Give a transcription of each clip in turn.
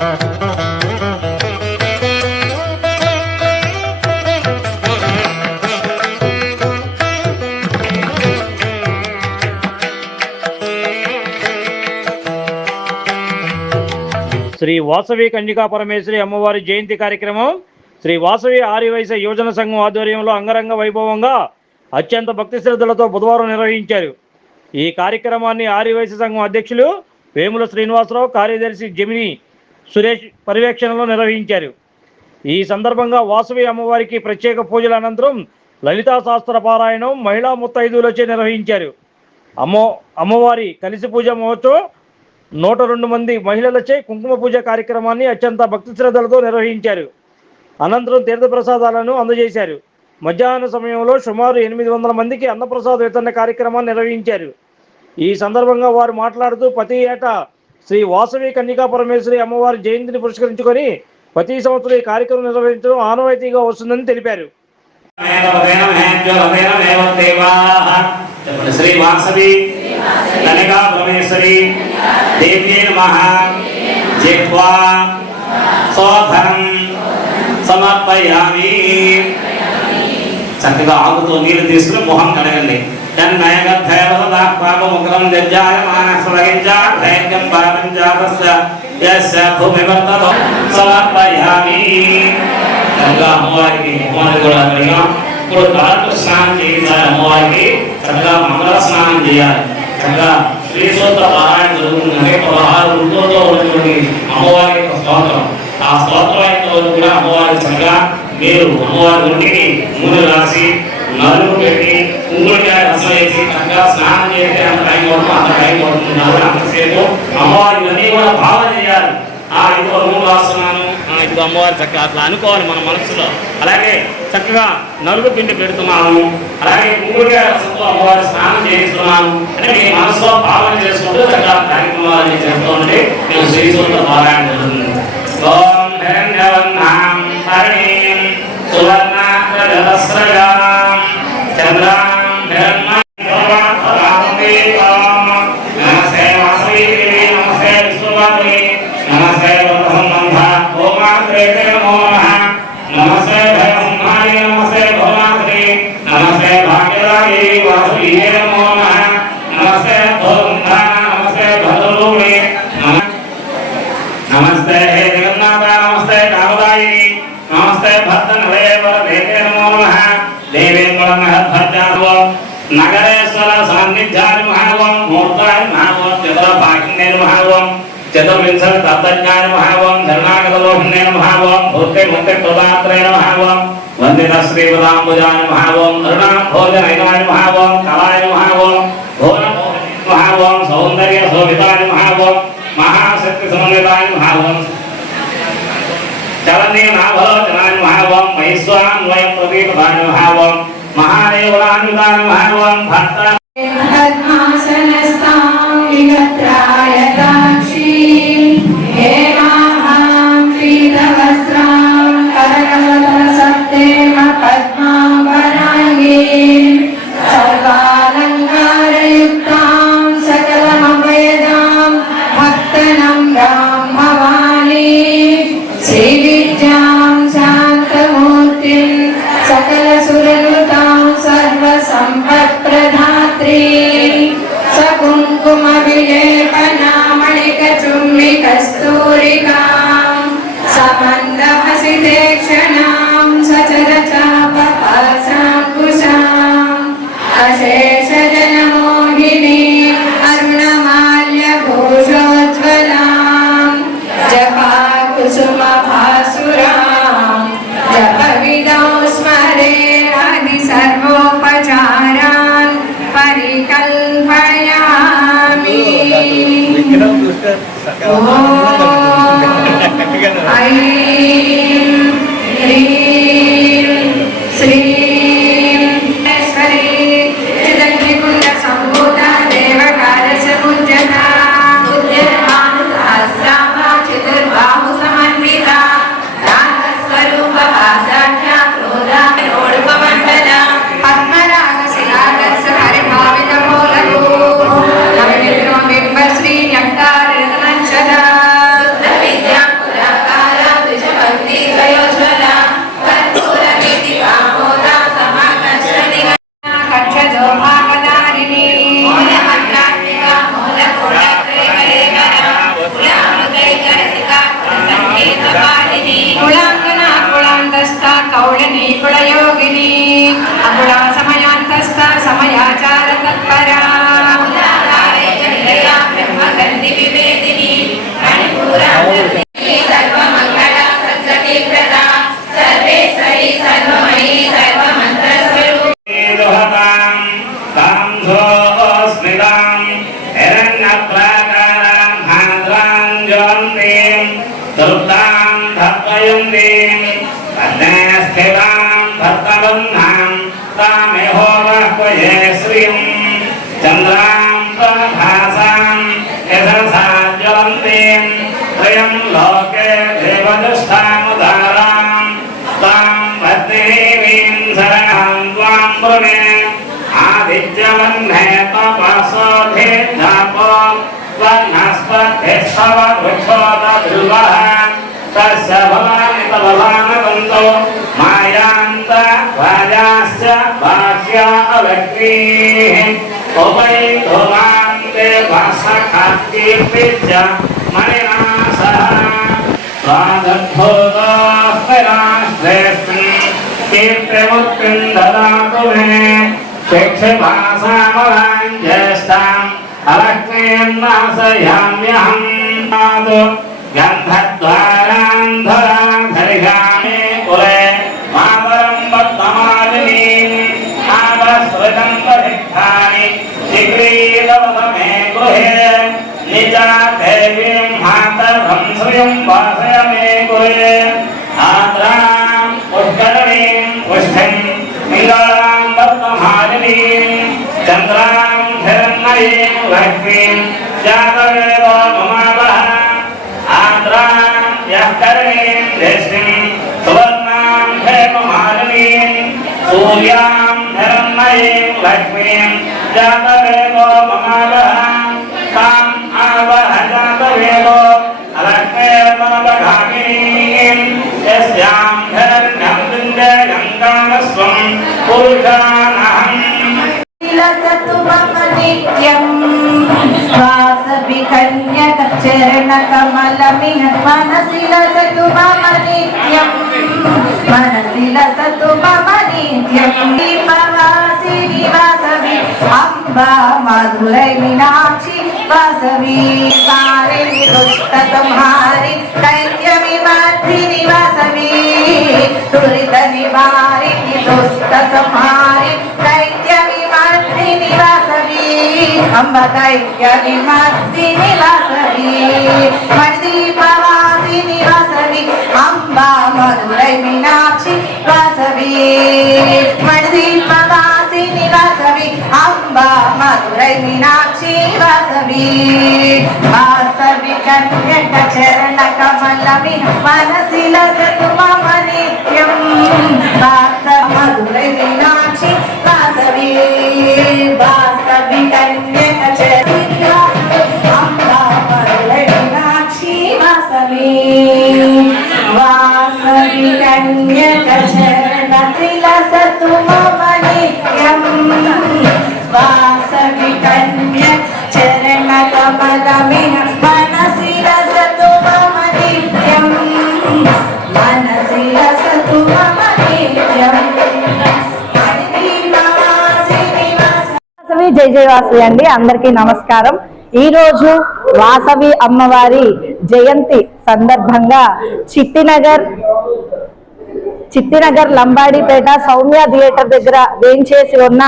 శ్రీ వాసవి కన్యకా పరమేశ్వరి అమ్మవారి జయంతి కార్యక్రమం శ్రీ వాసవి ఆర్యవైశ్య యువజన సంఘం ఆధ్వర్యంలో అంగరంగ వైభవంగా అత్యంత భక్తి శ్రద్ధలతో బుధవారం నిర్వహించారు. ఈ కార్యక్రమాన్ని ఆర్యవైశ్య సంఘం అధ్యక్షులు వేముల శ్రీనివాసరావు కార్యదర్శి జమిని సురేష్ పర్యవేక్షణలో నిర్వహించారు. ఈ సందర్భంగా వాసవి అమ్మవారికి ప్రత్యేక పూజల అనంతరం లలితా శాస్త్ర పారాయణం మహిళా ముత్తైదులచే నిర్వహించారు. అమ్మో అమ్మవారి కలిసి పూజ మహోత్సవం నూట రెండు మంది మహిళలచే కుంకుమ పూజ కార్యక్రమాన్ని అత్యంత భక్తి శ్రద్ధలతో నిర్వహించారు. అనంతరం తీర్థప్రసాదాలను అందజేశారు. మధ్యాహ్న సమయంలో సుమారు ఎనిమిది వందల మందికి అన్నప్రసాద వితరణ కార్యక్రమాన్ని నిర్వహించారు. ఈ సందర్భంగా వారు మాట్లాడుతూ ప్రతి ఏటా శ్రీ వాసవి కన్యకా పరమేశ్వరి అమ్మవారి జయంతిని పురస్కరించుకొని ప్రతి సంవత్సరం ఈ కార్యక్రమం నిర్వహించడం ఆనవాయితీగా వస్తుందని తెలిపారు. శ్రీ వాసవి కనకా పరమేశ్వరి దేవ్యే నమ. జిహ్వా సమర్పయామి. చక్కగా ఆకుతో నీళ్ళు తీసుకుని మొహం కడగండి. తన్నయగద్ధైవదాహ్వాముగ్రం నిర్జాయమానస్వగించాఢైర్యం భావం జాతస్య యస్య భూమివర్తతో సమర్పయామి. చక్కగా అమ్మవారికి అమ్మవారికి కూడా కడిగాం ఇప్పుడు కాళ్ళు స్నానం చేయించాలి అమ్మవారికి. చక్కగా మంగళ స్నానం చేయాలి. చక్కగా శ్రీ పారాయణ జరుగుతుంది. పదహారు రుతువులతో ఉన్నటువంటి అమ్మవారి యొక్క స్తోత్రం. ఆ స్తోత్రం అయిన కూడా అమ్మవారి చక్కగా మీరు అమ్మవారి ఒంటికి నూనె రాసి నలుగు పెట్టి కుంగుడికాయ రసం వేసి చక్కగా స్నానం చేస్తే అంత టైం పడుతుంది అంత టైం పడుతుంది. కాబట్టి అంతసేపు అమ్మవారి ఇవన్నీ కూడా భావన చేయాలి. ఆ ఇదిగో నూనె రాస్తున్నాను. ఇదిగో అమ్మవారి చక్కగా అట్లా అనుకోవాలి మన మనసులో. అలాగే చక్కగా నలుగు పిండి పెడుతున్నాను. అలాగే కుంగుడికాయ రసంతో అమ్మవారి స్నానం చేయిస్తున్నాను. అంటే మీ మనసులో భావన చేసుకుంటూ చక్కగా కార్యక్రమాలు చేస్తూ ఉంటే నేను శ్రీ పారాయణ జరుగుతుంది রাস্তাঘাট మహావం మూర్తాని మహావం చతుర భాగ్యనేన మహావం చతుర్వింశతి తత్వజ్ఞాన మహావం ధర్మాగతలోహనేన మహావం భూతే ముక్తి ప్రదాత్రేణ మహావం వందిత శ్రీపదాంబుజాని మహావం అరుణా భోజనైనాని మహావం కళాయ మహావం భోన మహావం సౌందర్య శోభితాని మహావం మహాశక్తి సమన్వితాని మహావం చలనీ నాభలోచనాని మహావం మహిస్వాన్వయం ప్రదీపదాని మహావం మహాదేవులాన్వితాని మహావం భర్త పద్మాసనస్తాం విగత్రాయతాక్షీం Oh. తామిహోవహ్వయే శ్రియం చంద్రాం ప్రభాసాం యశసా జ్వలంతీం త్రయం లోకే దేవదుష్టాముదారాం తాం పద్మేవీం శరణాం త్వాం పురుణే ఆదిత్యవన్నే తపసోధే ధాపో. వనస్పతిస్తవ వృక్షోదృవః తస్య భవాని తవభానవంతో మాయాంత लक्ष्मीः उपै भवान्ते भाषाखाद्ये पेज मणिना सह स्वादभोगाः पराश्रेष्ठि ते प्रमुक्तिं ददातु मे चक्षुभासामलां ज्येष्ठाम् अलक्ष्मीर्नाशयाम्यहं गन्धद्वारान्धराधरिगामि श्रियं वासय मे कुले आद्रां पुष्करणीं पुष्टिं नीलां पद्ममालिनीं चन्द्रां हिरण्मयीं लक्ष्मीं जातवेदो ममावः आद्रां यः करणीं सुवर्णां हेममालिनीं सूर्यां हिरण्मयीं लक्ष्मीं आवह चरणकमलमिह मनसि लसतु मम नित्यं मनसि लसतु मम नित्यं वासिनि वासवि अम्बा मधुरै मीनाक्षि वासवी वारिणि दुष्टसंहारि दैत्यविवर्धिनि वासवी దురిత నివారిణి దుష్ట సంహారి దైత్యమి మధ్యని వాసవి అంబ దైత్యమి మధ్యని నివాసవి మణిదీపవాసిని నివాసవి అంబ మధురై మీనాక్షి వాసవి మణిదీపవాసిని నివాసవి అంబ మధురై మీనాక్షి వాసవి వాసవి కన్యక చరణ కమలమి మనసిల సతు మమ నిత్యం వాస మధురై మీనాక్షి వాసవి వాసవి కన్యక చరణ అంబా మధురై మీనాక్షి వాసవి వాసవి కన్యక చరణ తిలసతు మమ జై జయ అండి. అందరికీ నమస్కారం. ఈ రోజు వాసవి అమ్మవారి జయంతి సందర్భంగా చిట్టినగర్ చిట్టినగర్ లంబాడిపేట సౌమ్య థియేటర్ దగ్గర వేయించేసి ఉన్న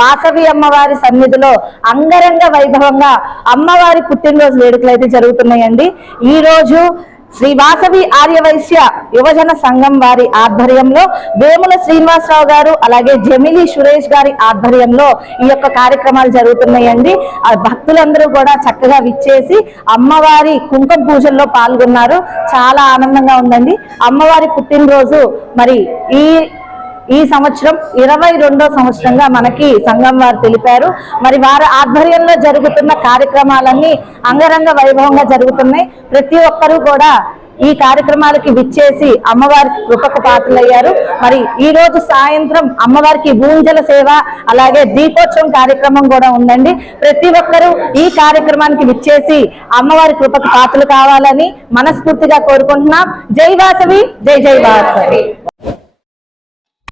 వాసవి అమ్మవారి సన్నిధిలో అంగరంగ వైభవంగా అమ్మవారి పుట్టినరోజు వేడుకలు అయితే జరుగుతున్నాయండి. ఈ రోజు శ్రీ వాసవి ఆర్యవైశ్య యువజన సంఘం వారి ఆధ్వర్యంలో వేముల శ్రీనివాసరావు గారు అలాగే జమిలి సురేష్ గారి ఆధ్వర్యంలో ఈ యొక్క కార్యక్రమాలు జరుగుతున్నాయండి. ఆ భక్తులందరూ కూడా చక్కగా విచ్చేసి అమ్మవారి కుంకుమ పూజల్లో పాల్గొన్నారు. చాలా ఆనందంగా ఉందండి. అమ్మవారి పుట్టినరోజు మరి ఈ ఈ సంవత్సరం ఇరవై రెండో సంవత్సరంగా మనకి సంఘం వారు తెలిపారు. మరి వారి ఆధ్వర్యంలో జరుగుతున్న కార్యక్రమాలన్నీ అంగరంగ వైభవంగా జరుగుతున్నాయి. ప్రతి ఒక్కరూ కూడా ఈ కార్యక్రమాలకి విచ్చేసి అమ్మవారి కృపకు పాత్రలయ్యారు. మరి ఈ రోజు సాయంత్రం అమ్మవారికి భూంజల సేవ అలాగే దీపోత్సవం కార్యక్రమం కూడా ఉందండి. ప్రతి ఒక్కరూ ఈ కార్యక్రమానికి విచ్చేసి అమ్మవారి కృపకు పాత్రలు కావాలని మనస్ఫూర్తిగా కోరుకుంటున్నాం. జై వాసవి జై జై వాసవి.